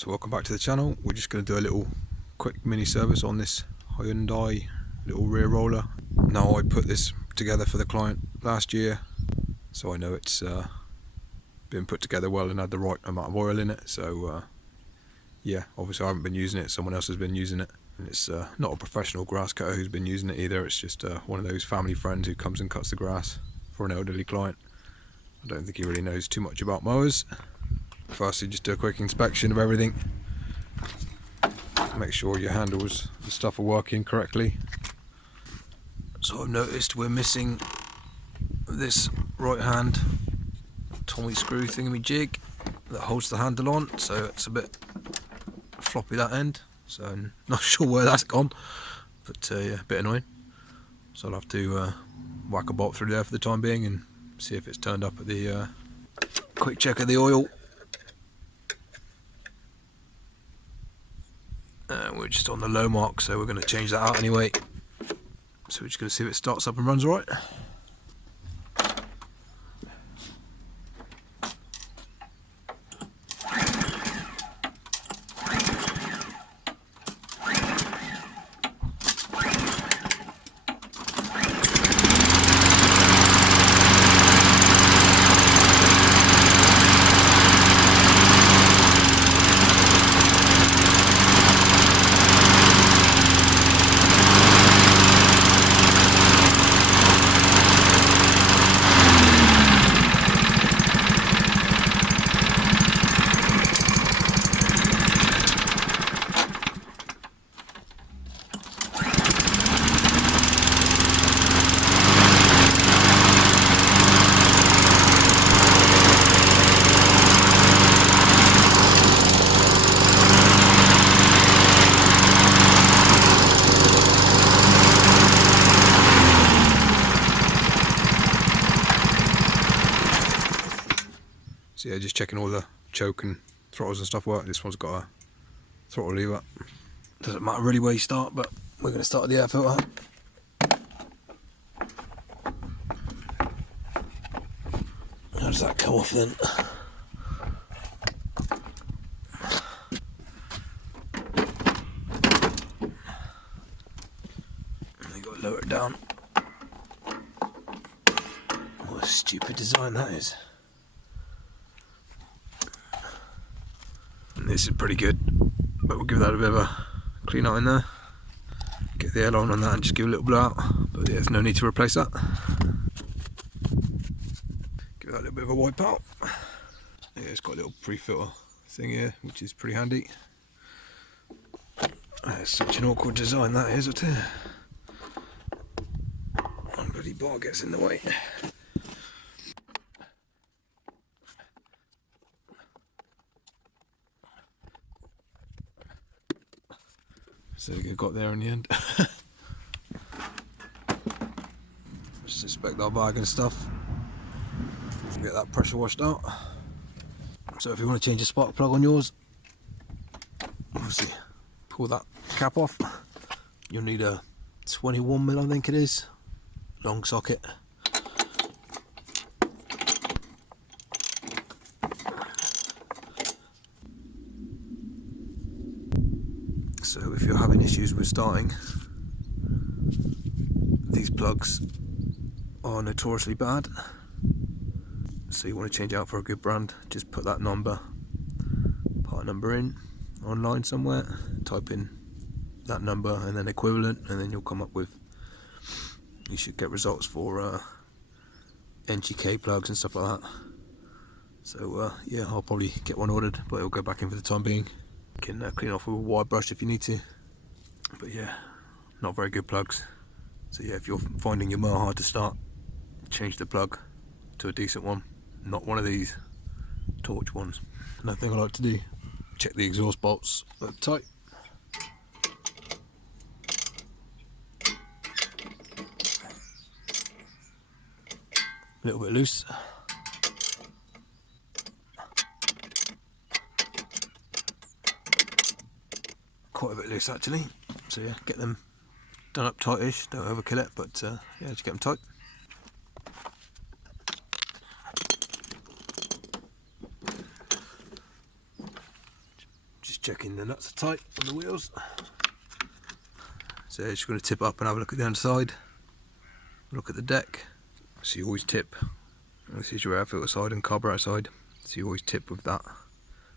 So welcome back to the channel. We're just going to do a little quick mini service on this Hyundai little rear roller. Now, I put this together for the client last year, so I know it's been put together well and had the right amount of oil in it. So yeah, obviously I haven't been using it, someone else has been using it. And it's not a professional grass cutter who's been using it either. It's just one of those family friends who comes and cuts the grass for an elderly client. I don't think he really knows too much about mowers. Firstly, just do a quick inspection of everything. Make sure your handles and stuff are working correctly. So I've noticed we're missing this right hand Tommy screw thingamajig that holds the handle on, so it's a bit floppy that end. So I'm not sure where that's gone, but yeah, a bit annoying. So I'll have to whack a bolt through there for the time being and see if it's turned up at the quick check of the oil. We're just on the low mark, so we're going to change that out anyway. So we're just going to see if it starts up and runs right. So yeah, just checking all the choke and throttles and stuff work. This one's got a throttle lever. Doesn't matter really where you start, but we're going to start at the air filter. How does that come off then? You got to lower it down. What a stupid design that is. This is pretty good, but we'll give that a bit of a clean out in there. Get the airline on that and just give a little blowout. But yeah, there's no need to replace that. Give that a little bit of a wipe out. Yeah, it's got a little pre-filter thing here, which is pretty handy. It's such an awkward design that is, I tell you. One bloody bar gets in the way. So we got there in the end. Just inspect our bag and stuff. Get that pressure washed out. So if you want to change the spark plug on yours, obviously pull that cap off. You'll need a 21mm, I think it is, long socket. So if you're having issues with starting, these plugs are notoriously bad. So you want to change out for a good brand, just put that part number in online somewhere, type in that number and then equivalent, and then you'll come up with, you should get results for NGK plugs and stuff like that. So yeah, I'll probably get one ordered, but it'll go back in for the time being. You can clean off with a wire brush if you need to, but yeah, not very good plugs. So yeah, if you're finding your mower hard to start, change the plug to a decent one, not one of these torch ones. Another thing I like to do, check the exhaust bolts are tight. A little bit loose. Quite a bit loose actually. So yeah, get them done up tightish, don't overkill it, but yeah, just get them tight. checking the nuts are tight on the wheels. So just going to tip up and have a look at the underside, look at the deck. So you always tip, this is your air filter side and carburetor side, so you always tip with that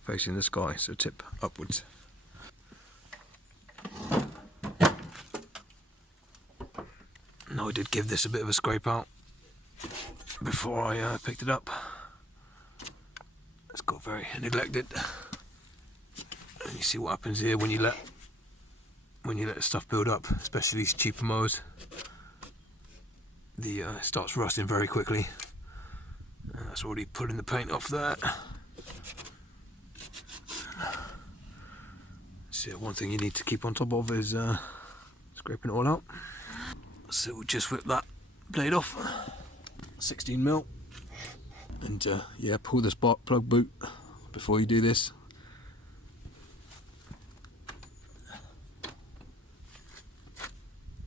facing the sky, so tip upwards. Now I did give this a bit of a scrape out before I picked it up. It's got very neglected. And you see what happens here when you let the stuff build up, especially these cheaper mowers. It starts rusting very quickly. And that's already pulling the paint off there. So one thing you need to keep on top of is scraping it all out. So we'll just whip that blade off, 16mm, and yeah, pull the spark plug boot before you do this.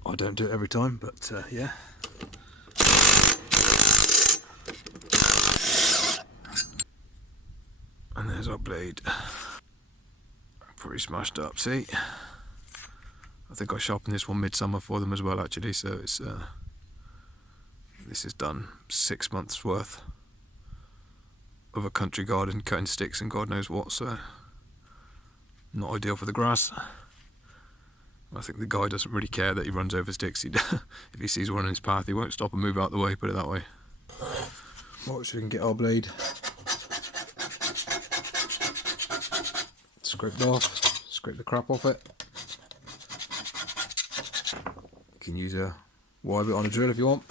I don't do it every time, but yeah. And there's our blade. Pretty smashed up, see? I think I sharpened this one midsummer for them as well, actually, so it's this is done 6 months worth of a country garden, cutting sticks and God knows what, so not ideal for the grass. I think the guy doesn't really care that he runs over sticks. If he sees one in his path, he won't stop and move out the way, put it that way. Right, so we can get our blade scraped off, scrape the crap off it. You can use a wire bit on a drill if you want.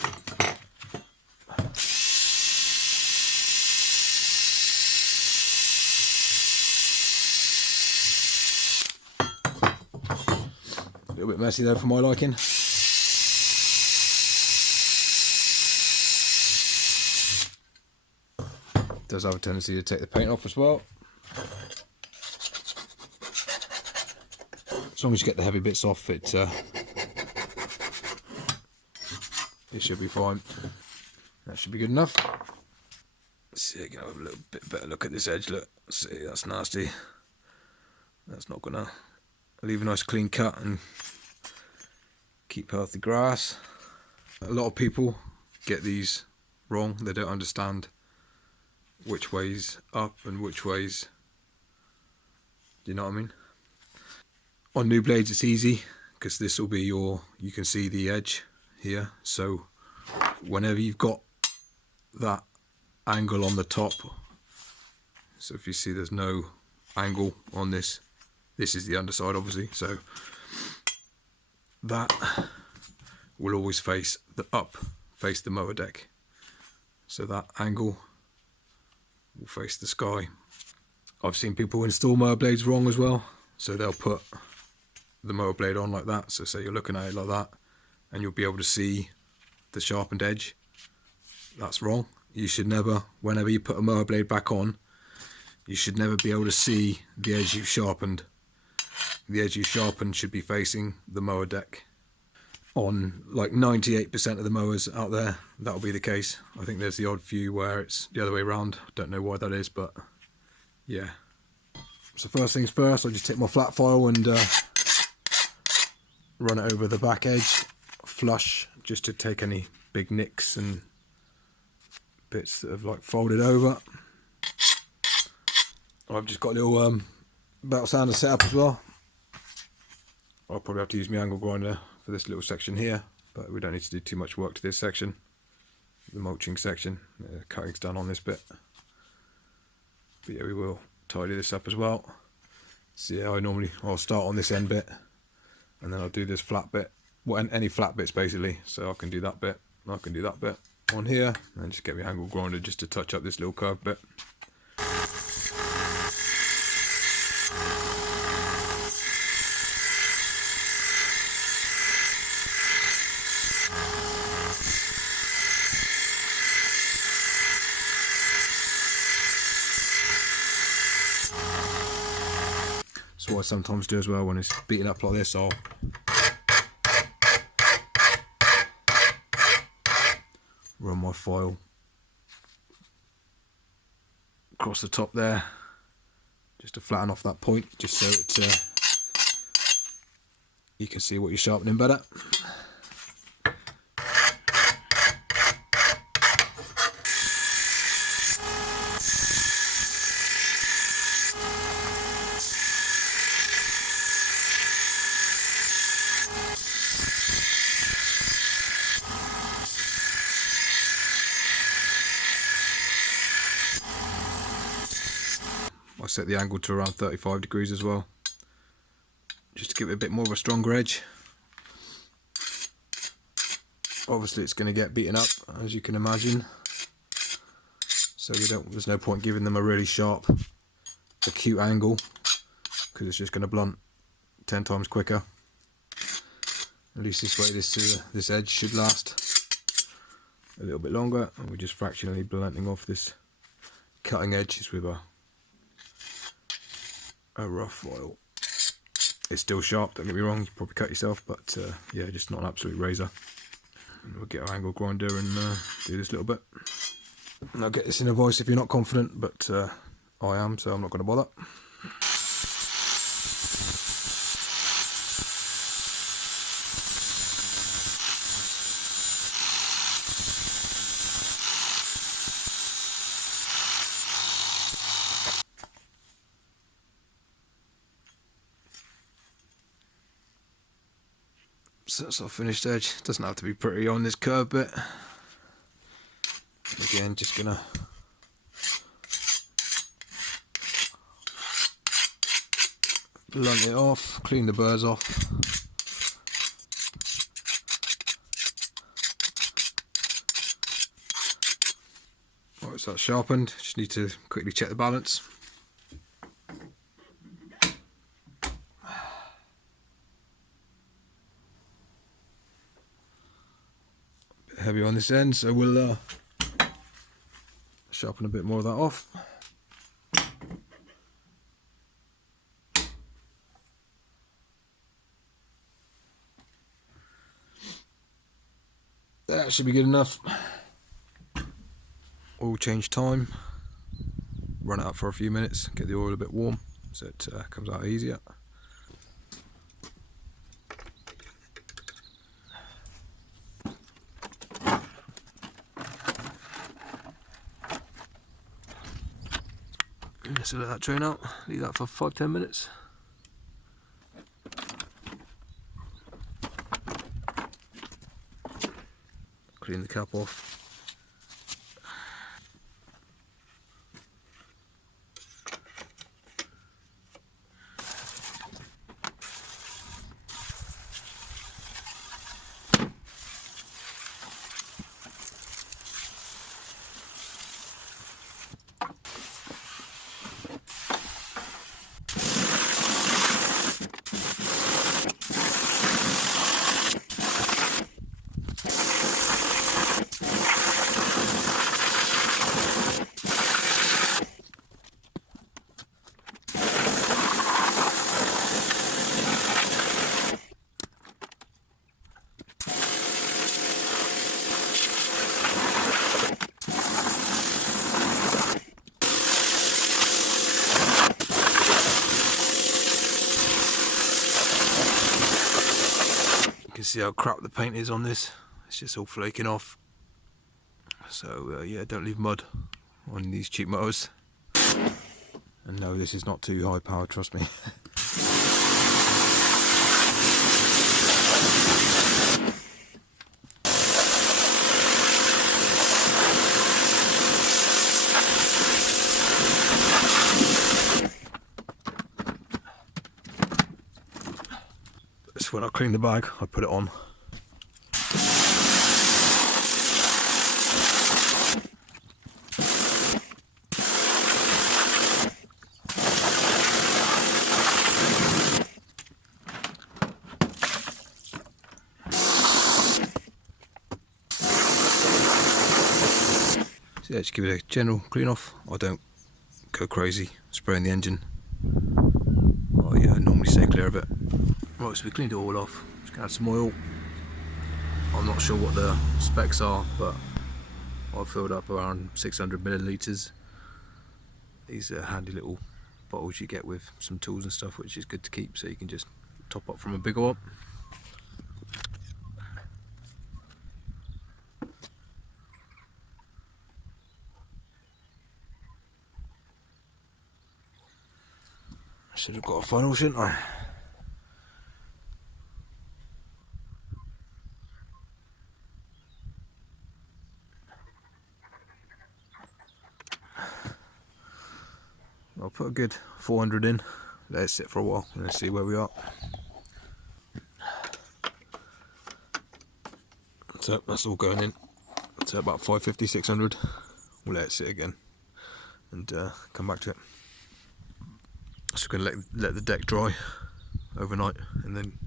A little bit messy though for my liking. Does have a tendency to take the paint off as well. As long as you get the heavy bits off, it should be fine. That should be good enough. See, you can have a little bit better look at this edge. Look, see, that's nasty. That's not gonna leave a nice clean cut and keep healthy grass. A lot of people get these wrong. They don't understand which way's up and which way's, do you know what I mean? On new blades it's easy because this will be you can see the edge here, so whenever you've got that angle on the top, so if you see there's no angle on this is the underside obviously, so that will always face the mower deck, so that angle will face the sky. I've seen people install mower blades wrong as well, so they'll put the mower blade on like that, so say you're looking at it like that and you'll be able to see the sharpened edge. That's wrong. You should never, whenever you put a mower blade back on, you should never be able to see the edge you've sharpened. The edge you sharpened should be facing the mower deck. On like 98% of the mowers out there, that'll be the case. I think there's the odd few where it's the other way around. I don't know why that is, but yeah. So first things first, I'll just take my flat file and run it over the back edge, flush, just to take any big nicks and bits that have like folded over. I've just got a little belt sander set up as well. I'll probably have to use my angle grinder for this little section here, but we don't need to do too much work to this section, the mulching section. Cutting's done on this bit, but yeah, we will tidy this up as well. So yeah, I'll start on this end bit and then I'll do this flat bit, well, any flat bits basically, so I can do that bit, I can do that bit on here, and just get my angle grinder just to touch up this little curved bit. So what I sometimes do as well when it's beaten up like this, I'll run my file across the top there, just to flatten off that point, just so it you can see what you're sharpening better. I set the angle to around 35 degrees as well, just to give it a bit more of a stronger edge. Obviously it's going to get beaten up, as you can imagine, so there's no point giving them a really sharp, acute angle, because it's just going to blunt 10 times quicker. At least this way this edge should last a little bit longer, and we're just fractionally blunting off this cutting edges with a rough file. It's still sharp, don't get me wrong, you probably cut yourself, but yeah, just not an absolute razor. And we'll get our angle grinder and do this little bit. And I'll get this in a voice if you're not confident, but I am, so I'm not going to bother. So that's our finished edge. Doesn't have to be pretty on this curve bit. Again, just gonna blunt it off, clean the burrs off. Right, so that's sharpened. Just need to quickly check the balance. Heavy on this end, so we'll sharpen a bit more of that off. That should be good enough. Oil change time. Run it out for a few minutes, get the oil a bit warm so it comes out easier. So let that drain out, leave that for 5-10 minutes. Clean the cap off. You can see how crap the paint is on this. It's just all flaking off. So yeah, don't leave mud on these cheap motors. And no, this is not too high power, trust me. When I clean the bag, I put it on. So yeah, just give it a general clean off. I don't go crazy spraying the engine. I normally stay clear of it. Right, so we cleaned it all off. Just gonna add some oil. I'm not sure what the specs are, but I filled up around 600 millilitres. These are handy little bottles you get with some tools and stuff, which is good to keep, so you can just top up from a bigger one. Should have got a funnel, shouldn't I? I'll put a good 400 in, let it sit for a while, and let's see where we are. So that's all going in. So about 550, 600. We'll let it sit again and come back to it. So we're going to let the deck dry overnight, and then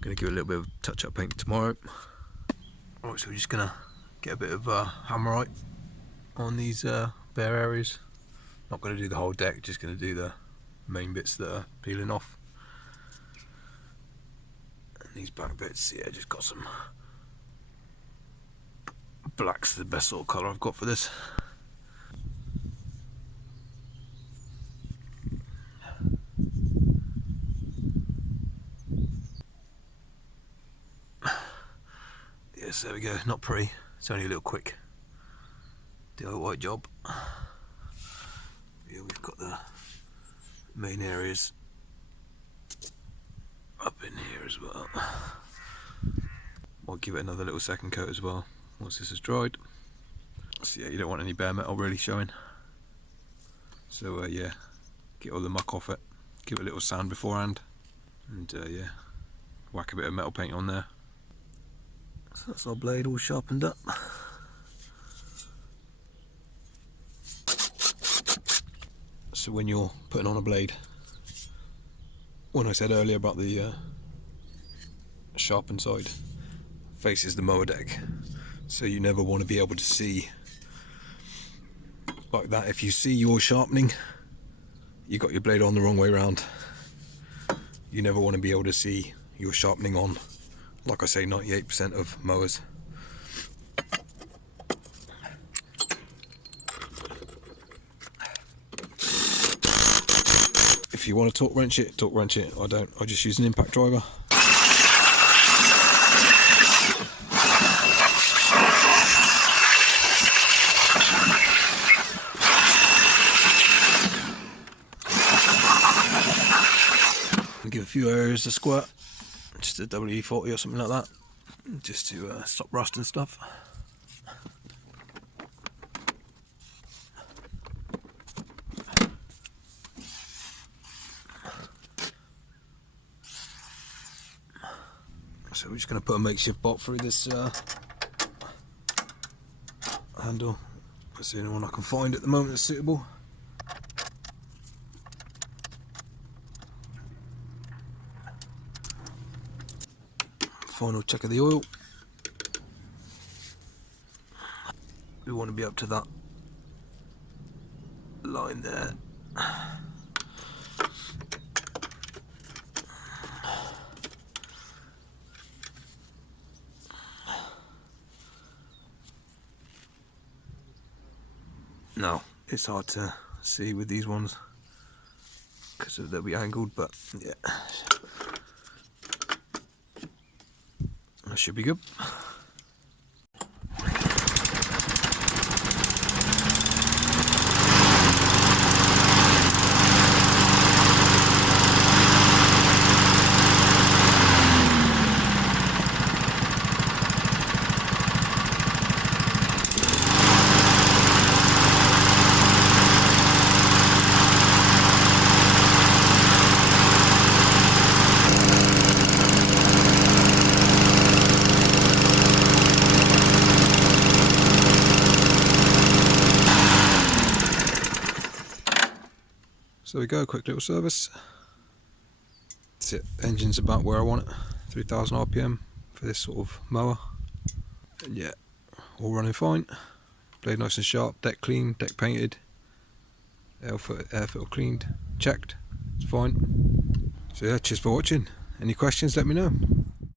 going to give it a little bit of touch-up paint tomorrow. Alright, so we're just going to get a bit of hammerite on these bare areas. Not going to do the whole deck, just going to do the main bits that are peeling off. And these back bits, yeah, just got some black's the best sort of colour I've got for this. Yes, there we go, not pretty, it's only a little quick DIY job. Yeah, we've got the main areas up in here as well. I'll give it another little second coat as well once this is dried. So yeah, you don't want any bare metal really showing. So yeah, get all the muck off it, give it a little sand beforehand, and yeah, whack a bit of metal paint on there. So that's our blade all sharpened up. So when you're putting on a blade, when I said earlier about the sharpened side, faces the mower deck, so you never want to be able to see like that. If you see your sharpening, you got your blade on the wrong way around. You never want to be able to see your sharpening on, like I say, 98% of mowers. If you want to torque wrench it, I don't. I just use an impact driver. Give a few areas a squirt, just a WD-40 or something like that, just to stop rust and stuff. So we're just going to put a makeshift bolt through this handle. That's the only one I can find at the moment that's suitable. Final check of the oil. We want to be up to that line there. No, it's hard to see with these ones because they'll be angled, but yeah, that should be good. So we go, quick little service. That's it, engine's about where I want it, 3000 RPM for this sort of mower. And yeah, all running fine. Blade nice and sharp, deck clean, deck painted, air filter cleaned, checked, it's fine. So yeah, cheers for watching. Any questions, let me know.